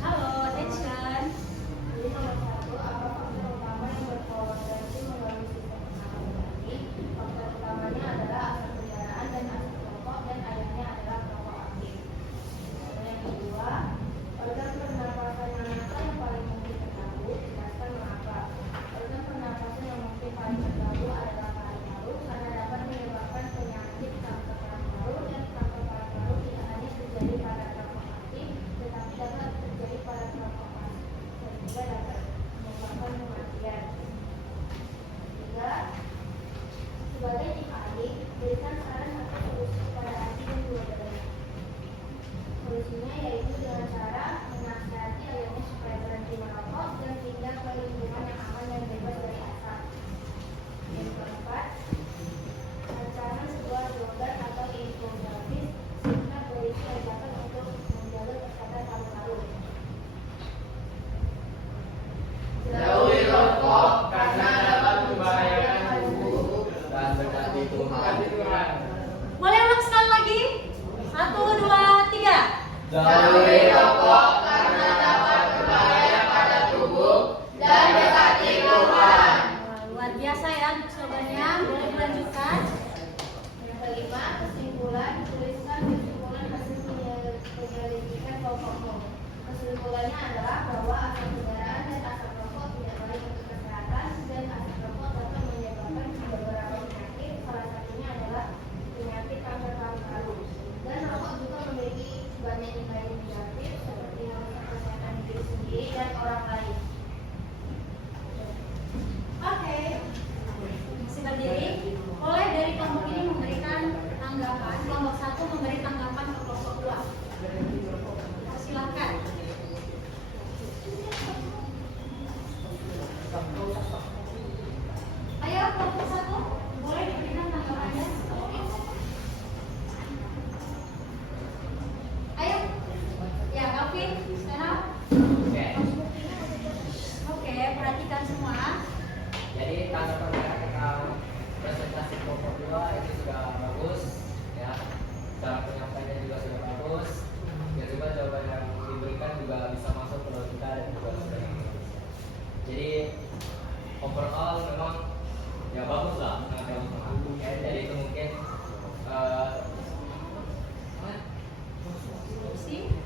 Halo, attention. Jauhi rokok karena dapat berbahaya pada tubuh dan dekati Tuhan. Luar biasa ya slogannya, boleh dilanjutkan. Yang kelima, kesimpulan, tuliskan kesimpulan hasil penyelidikan kelompok umum. Kesimpulannya adalah bahwa asap kendaraan dan asap rokok tidak baik untuk kesehatan dan asap rokok dapat menyebabkan beberapa penyakit, salah satunya adalah penyakit kanker paru-paru. Dan rokok juga memiliki banyak nilai negatif seperti merusak kesehatan diri sendiri dan orang lain. Oke, masih berdiri. Boleh dari kelompok ini memberikan tanggapan. Kelompok 1 memberi tanggapan ke kelompok 2. Silakan. Ayo kelompok 1, boleh diberikan tanggapannya. Ayo. Ya, Calvin, stand up. Oke, perhatikan semua. Jadi tanggapan mereka tentang presentasi kelompok 2 itu sudah bagus, ya. Cara penyampaiannya juga sudah bagus. Ya juga jawaban yang diberikan juga bisa masuk ke logika dan juga sudah yang bagus. Jadi overall memang ya bagus lah pengambilan teman. Ya, jadi itu mungkin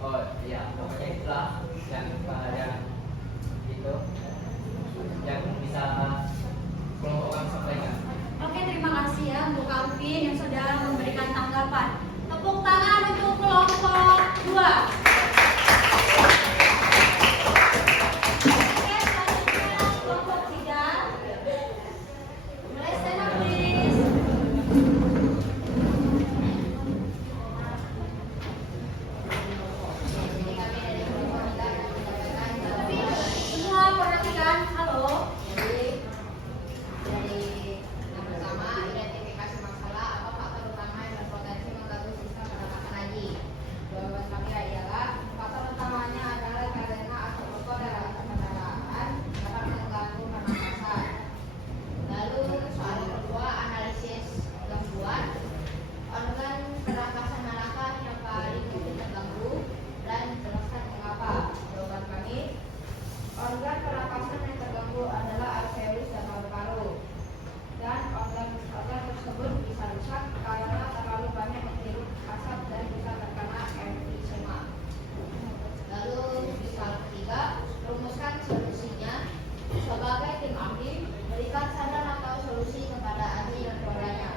oh iya pokoknya itulah yang itu yang bisa kelompok kami sampaikan. Oke, terima kasih ya untuk Calvin yang sudah memberikan tanggapan. Tepuk tangan untuk kelompok 2. Oke, selanjutnya kelompok 3. Mulai stand up please. Semua perhatikan, halo. Jadi yang pertama, identifikasi masalah atau faktor utama yang berpotensi mengganggu sistem pernapasan haji. Jawaban kami adalah faktor utamanya adalah karena asap rokok dalam kendaraan dapat mengganggu pernapasan. Lalu soal kedua, analisis gangguan. Organ pernapasan manakah yang paling mungkin terganggu dan jelaskan mengapa. Jawaban kami, organ pernapasan yang terganggu adalah alveolus dan paru-paru. Dan organ tersebut bisa rusak karena terlalu banyak menghirup asap dan bisa terkena emfisema. Lalu soal ketiga, rumuskan solusinya. Sebagai tim ahli, berikan saran atau solusi kepada Aji dan keluarganya.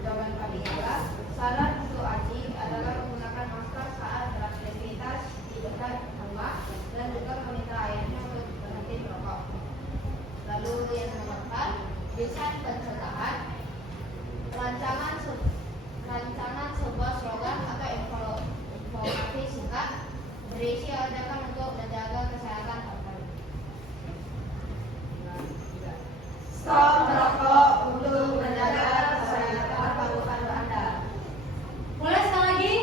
Jawaban kami adalah saran untuk Aji adalah menggunakan masker saat beraktivitas di dekat rumah dan juga meminta ayahnya untuk berhenti merokok. Lalu yang nomor 4, desain pencegahan. Rancangan sebuah slogan atau infografi singkat berisi ajakan untuk menjaga kesehatan paru-paru. Stop merokok untuk menjaga kesehatan paru-paru Anda. Boleh sekali lagi?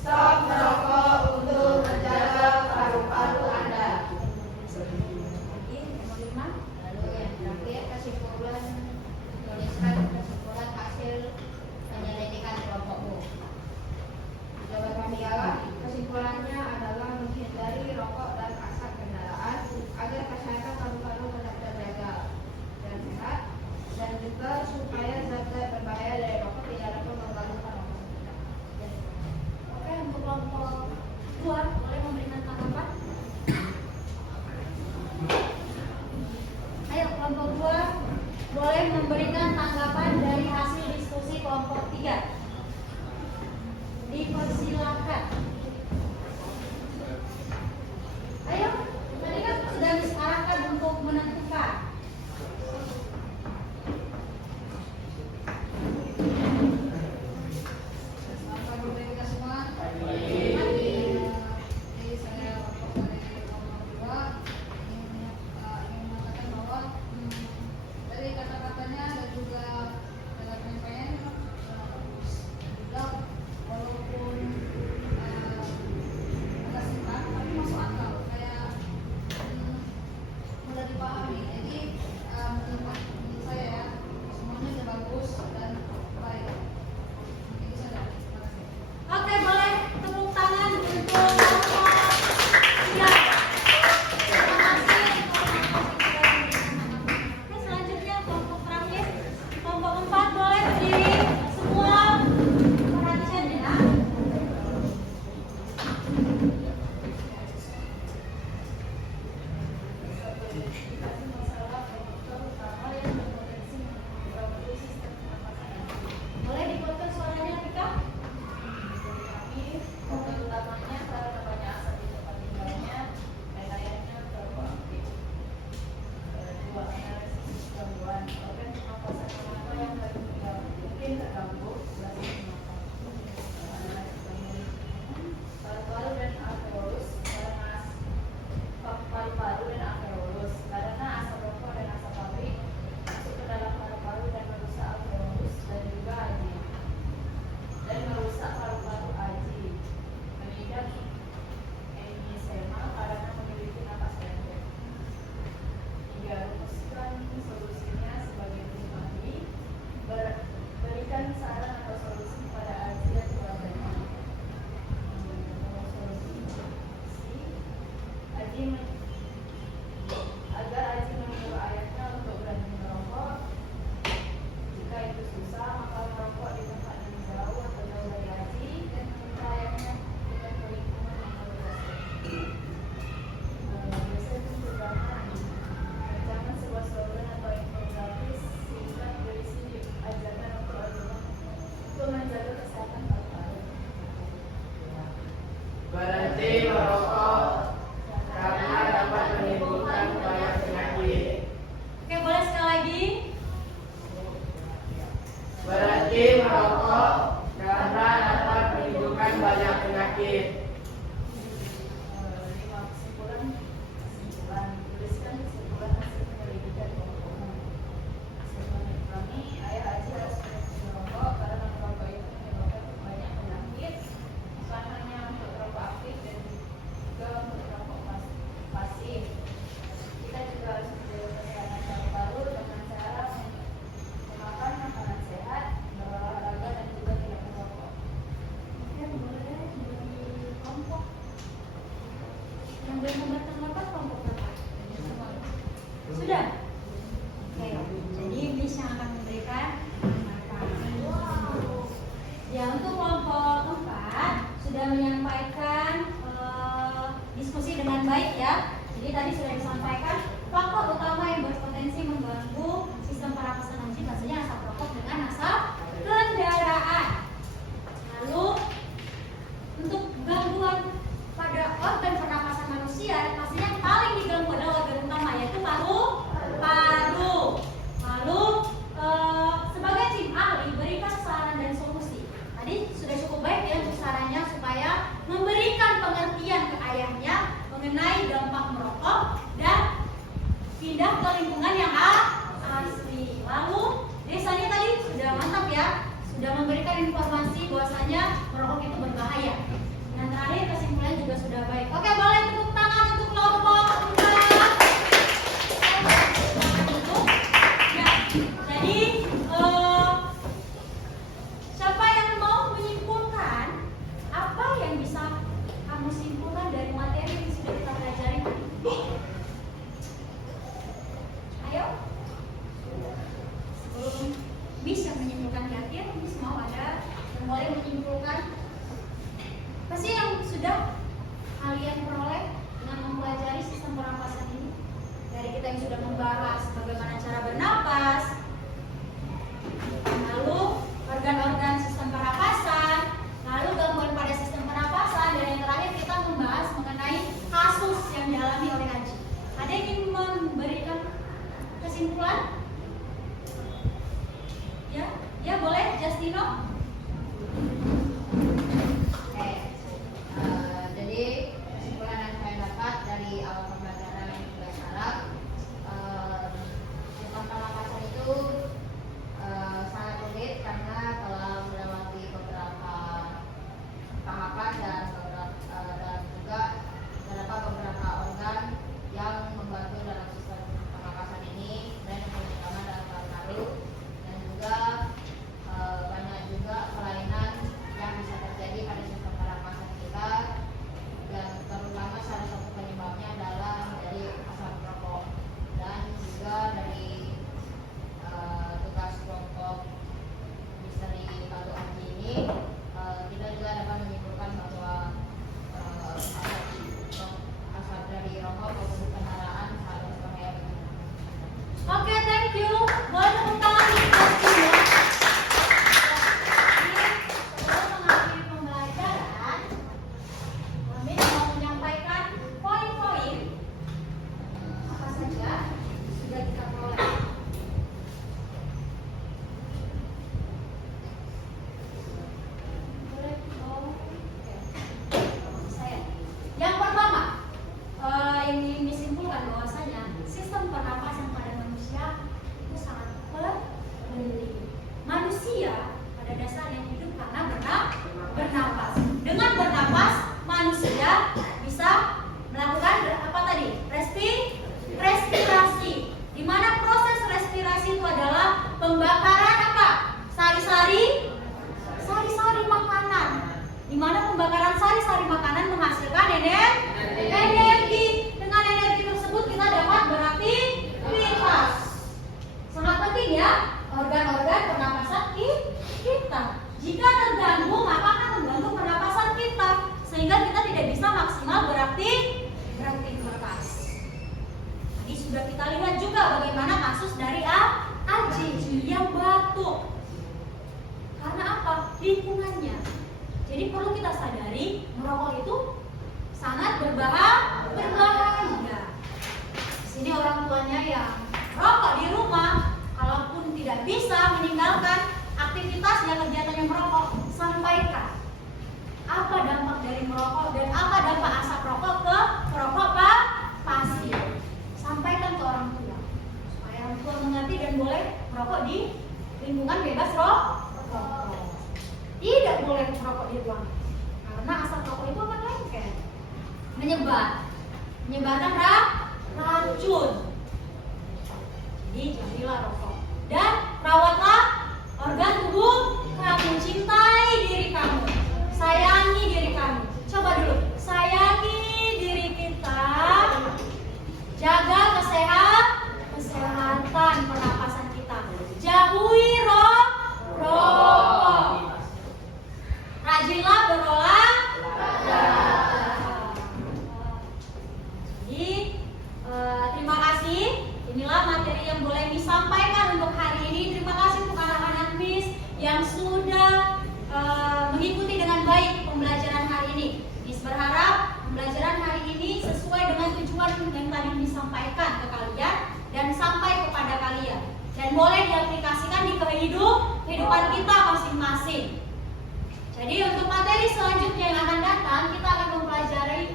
Stop merokok untuk menjaga paru-paru Anda. Lalu yang terakhir, kesimpulan. Tuliskan kesimpulan hasil penyelidikan kelompokmu. Jawaban kami adalah kesimpulannya adalah menghindari rokok dan asap kendaraan agar kesehatan paru-paru Indikasi masalah faktor utama yang berpotensi mengganggu sistem pernapasan. Boleh dikuatkan suaranya, Tika? Kami faktor utamanya salah tambahnya asap di tempat tinggalnya dan layaknya perokok aktif. Dua, analisis gangguan organ pernapasan apa yang mungkin terganggu berarti analisis gangguan paru-paru dan alveolus paru-paru dan alveolus karena asap rokok dan asap pabrik masuk ke dalam paru-paru dan merusak alveolus dan juga aji dan merusak paru-paru aji mengidap emfisema karena memiliki napas pendek. 3. Rumuskan solusinya sebagai berikut ini. Berikan saran atau solusi pada aji dan keluarganya. Solusi Aji agar Aji menyuruh ayahnya untuk berhenti merokok. Jika itu susah, maka merokok di tempat yang jauh atau jauh dari Aji dan meminta ayahnya dengan lingkungan yang berbeda. Biasanya pencegahan rancangan sebuah slogan atau infografis singkat berisi ajakan untuk menjaga kesehatan paru-paru. Berhenti merokok karena dapat menimbulkan banyak penyakit. Oke, boleh sekali lagi? Berhenti merokok karena dapat menimbulkan banyak penyakit. 5. Kesimpulan tuliskan kesimpulan hasil penyelidikan kelompok umum. Kesimpulan kami, ayah Aji harus berhenti merokok karena merokok itu menyebabkan banyak penyakit, bukan hanya untuk rokok aktif dan juga untuk rokok pasif. Kita juga harus menjaga kesehatan paru-paru dengan cara memakan makanan sehat, berolahraga dan juga tidak merokok. Oke, boleh dari kelompok. Yang belum membatalkan apa kelompok berapa? Sudah? Oke, jadi Miss yang akan memberikan ya, untuk kelompok 4 sudah menyampaikan diskusi dengan baik ya. Jadi tadi sudah disampaikan faktor utama yang berpotensi mengganggu sistem pernapasan Aji pastinya asap rokok dengan asap kendaraan. Lalu untuk gangguan pada organ pernapasan manusia pastinya yang paling diganggu adalah organ utama yaitu paru. Lalu sebagai tim ahli berikan saran dan solusi. Tadi sudah cukup baik ya untuk sarannya supaya memberikan pengertian ke ayahnya mengenai dampak merokok dan pindah ke lingkungan yang asli. Lalu desanya tadi sudah mantap ya, sudah memberikan informasi bahwasanya merokok itu berbahaya. Dan terakhir kesimpulan juga sudah baik. Oke, boleh tepuk tangan untuk kelompok 4. Ya, jadi siapa yang mau menyimpulkan apa yang bisa kamu simpulkan dari materi yang sudah kita pelajari? Ayo. Sebelum Miss yang menyimpulkan di akhir, Miss mau ada yang boleh menyimpulkan apa sih yang sudah kalian peroleh dengan mempelajari sistem pernapasan ini? Dari kita yang sudah membahas bagaimana cara bernapas, lalu organ-organ sistem pernapasan, lalu gangguan pada sistem pernapasan, dan yang terakhir kita membahas mengenai kasus yang dialami oleh Aji. Ada yang ingin memberikan kesimpulan? Ya boleh, Justino. Oke, jadi kesimpulan yang saya dapat dari awal pembelajaran yang juga sekarang, sistem pernapasan itu sangat rumit karena telah melewati beberapa tahapan dan juga terdapat beberapa organ yang membantu dalam sistem pernapasan ini dan yang terutama dalam paru-paru dan juga banyak juga kelainan yang bisa terjadi pada sistem pernapasan kita dan terutama salah satu penyebabnya adalah dari asap rokok dan juga dari tugas kelompok misteri Batu Aji ini kita juga dapat menyimpulkan bahwa asap dari rokok maupun kendaraan sangat berbahaya boleh tepuk tangan di pasti ya. Sebelum mengakhiri pembelajaran, kami mau menyampaikan poin-poin apa saja sudah kita peroleh. Yang pertama, ini disimpulkan bahwasanya sistem pernapasan pada manusia itu sangat penting. Manusia pada dasarnya hidup karena bernapas. Dengan bernapas, manusia bisa melakukan apa tadi? Respirasi. Di mana proses respirasi itu adalah pembakaran apa? Sari-sari makanan. Di mana pembakaran sari-sari makanan menghasilkan energi. Dengan energi tersebut kita dapat beraktivitas. Sangat penting ya, organ-organ pernapasan kita. Jika terganggu, maka akan mengganggu pernapasan kita, sehingga kita tidak bisa maksimal beraktivitas. Tadi sudah kita lihat juga bagaimana kasus dari Aji yang batuk. Karena apa? Lingkungannya. Jadi perlu kita sadari merokok itu sangat berbahaya. Di sini orang tuanya yang merokok di rumah, kalaupun tidak bisa meninggalkan aktivitasnya kegiatannya merokok, sampaikan apa dampak dari merokok dan apa dampak asap rokok ke perokok pasien. Sampaikan ke orang tua supaya orang tua mengerti dan boleh merokok di lingkungan bebas rokok. Tidak boleh merokok di ruang karena asap rokok itu akan lengket, menyebarkan racun. Jadi jauhilah rokok dan rawatlah organ tubuh kamu, cintai diri kamu, sayangi diri kamu. Coba dulu, sayangi diri kita, jaga kesehatan pernapasan kita, jauhi rokok. Rajinlah berolahraga. Jadi terima kasih. Inilah materi yang boleh disampaikan untuk hari ini. Terima kasih untuk anak-anak Miss yang sudah mengikuti dengan baik pembelajaran hari ini. Miss berharap pembelajaran hari ini sesuai dengan tujuan yang tadi disampaikan ke kalian dan sampai kepada kalian dan boleh diaplikasikan di kehidupan kita masing-masing. Jadi untuk materi selanjutnya yang akan datang, kita akan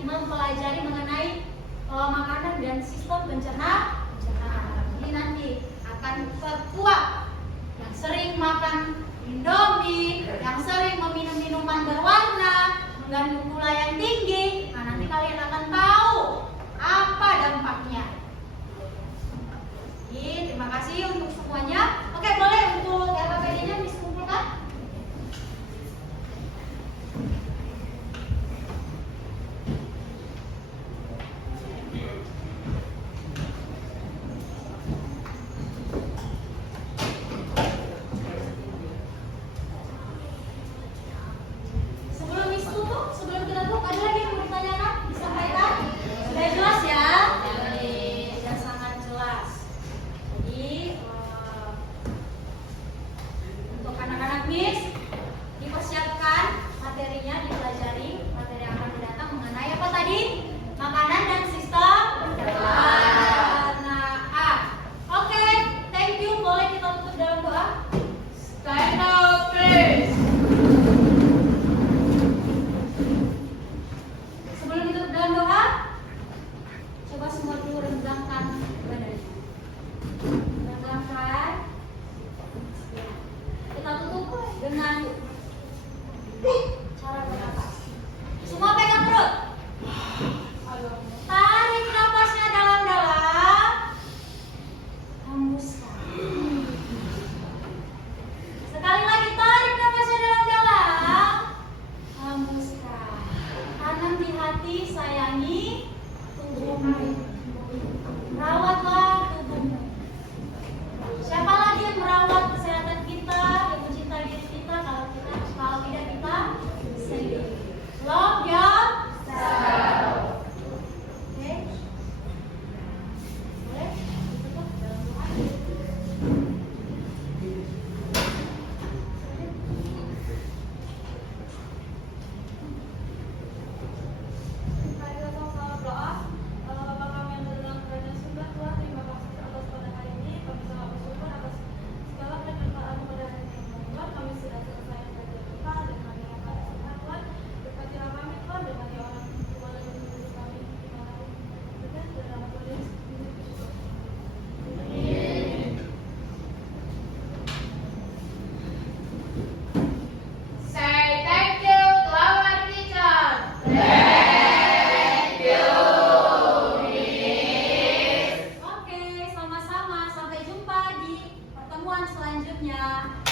mempelajari mengenai makanan dan sistem pencernaan. Jadi nanti akan terkuat yang sering makan Indomie, yang sering meminum minuman berwarna, mengandung gula yang tinggi. Nah, nanti kalian akan tahu apa dampaknya. Jadi terima kasih untuk semuanya. Oke, boleh untuk LKPD-nya dikumpulkan. Sebelum kita tutup, ada lagi yang mau ditanyakan? Disampaikan? Sudah jelas ya? Sudah sangat jelas. Jadi untuk anak-anak Miss dipersiapkan materinya, dipelajari materi yang akan datang mengenai apa tadi? Makanan dan sistem pencernaan. Oke, thank you. Boleh kita tutup dalam doa? Stand up, please. Sebelum ditutup dalam doa, coba semua dulu renggangkan badannya. Renggangkan. Kita tutup dengan cara bernapas. Semua pegang perut. Tarik napasnya dalam-dalam. Hembuskan. Sekali lagi tarik napasnya dalam-dalam. Hembuskan. Tanam di hati, sayangi tubuhmu. Rawatlah tubuhmu. Siapa lagi yang merawat kesehatan kita, yang mencintai diri kita, kalau tidak kita sendiri. Love yourself. Oke? Boleh? Ditutup dalam doa. selanjutnya.